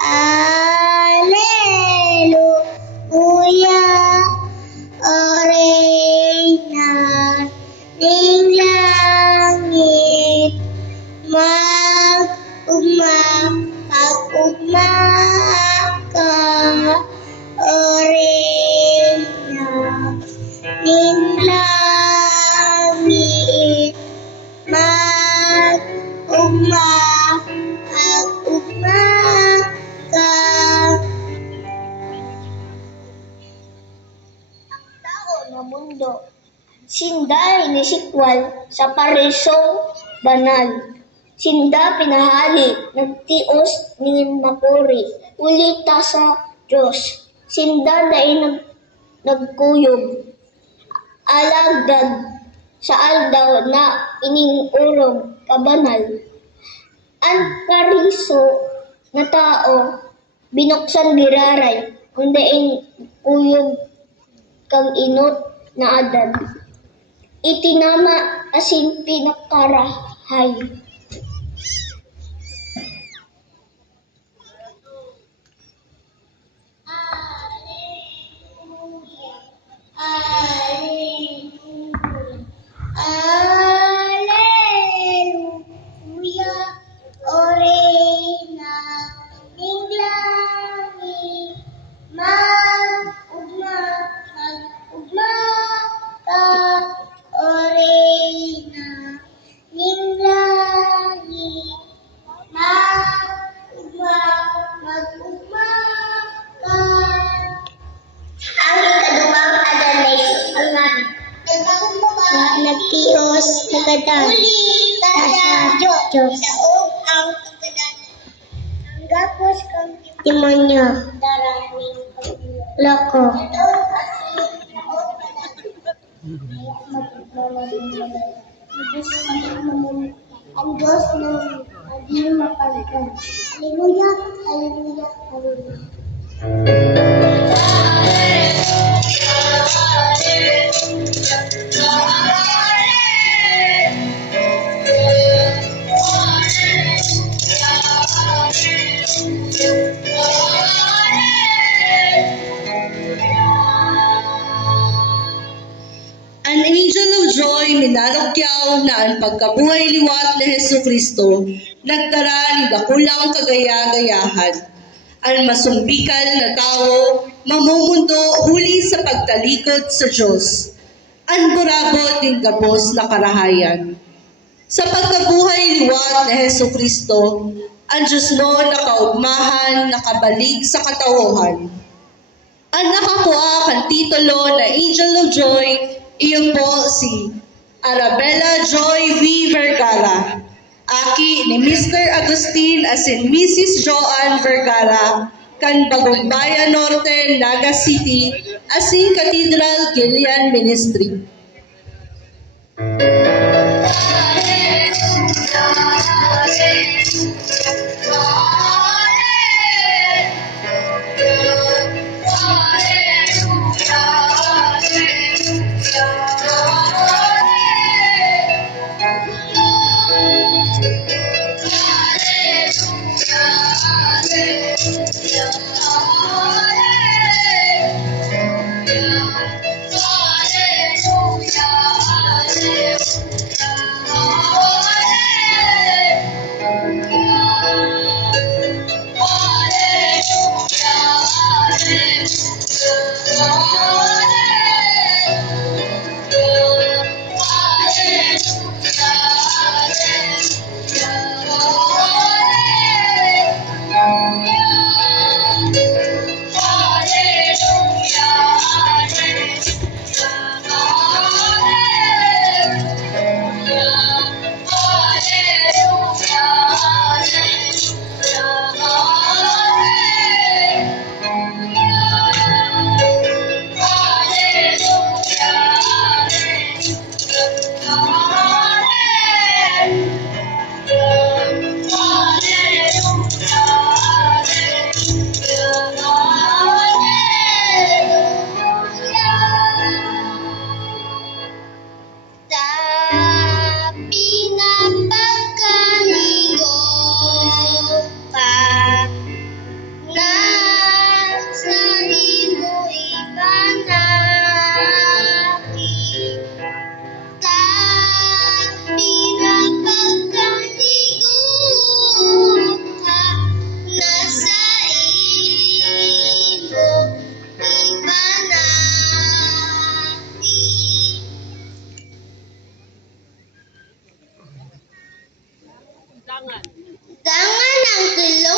Alleluia. Alleluia. O Reyna ng langit, mag-ugma ka, O Reyna ng langit, mag-ugma ka. Ang tao na mundo, sinda inisikwal sa parisong banal. Sinda pinahali, nagtios nin makuri, ulita sa Diyos. Sinda na nagkuyog, alagdag sa aldaw na ining-urong kabanal. Ang pariso na tao, binuksan giraray, ang daing kuyog kang inot na adan. Itinama asin pinakarahay. Alleluia, O Reyna ng langit, mag-ugma ka, O Reyna ng langit, mag-ugma ka. Ang ikaduhang adanes, ang nagtios, nagadan, sa Diyos. Ang gapos kang demonyo, loko. Ang Diyos na hindi mapalitan. Alleluia, alleluia, alleluia. An angel of joy minarokyaw na ang pagkabuhay liwat ni Jesucristo nagtara ni dakulang kagaya-gayahan. Ang masumbikal na tao mamumundo huli sa pagtalikod sa Diyos. Ang burabot ng gabos na karahayan. Sa pagkabuhay liwat ni Jesucristo, ang Diyos no nakaugmahan, nakabalik sa katauhan. Ang nakakuha kan titulo na Angel of Joy, iyon po si Arabella Joy V. Vergara. Aki ni Mr. Agustin asin Mrs. Joanne Vergara, kan Bagumbayan Norte, Naga City, asin Cathedral Gillian Ministry. Gangan ang tulo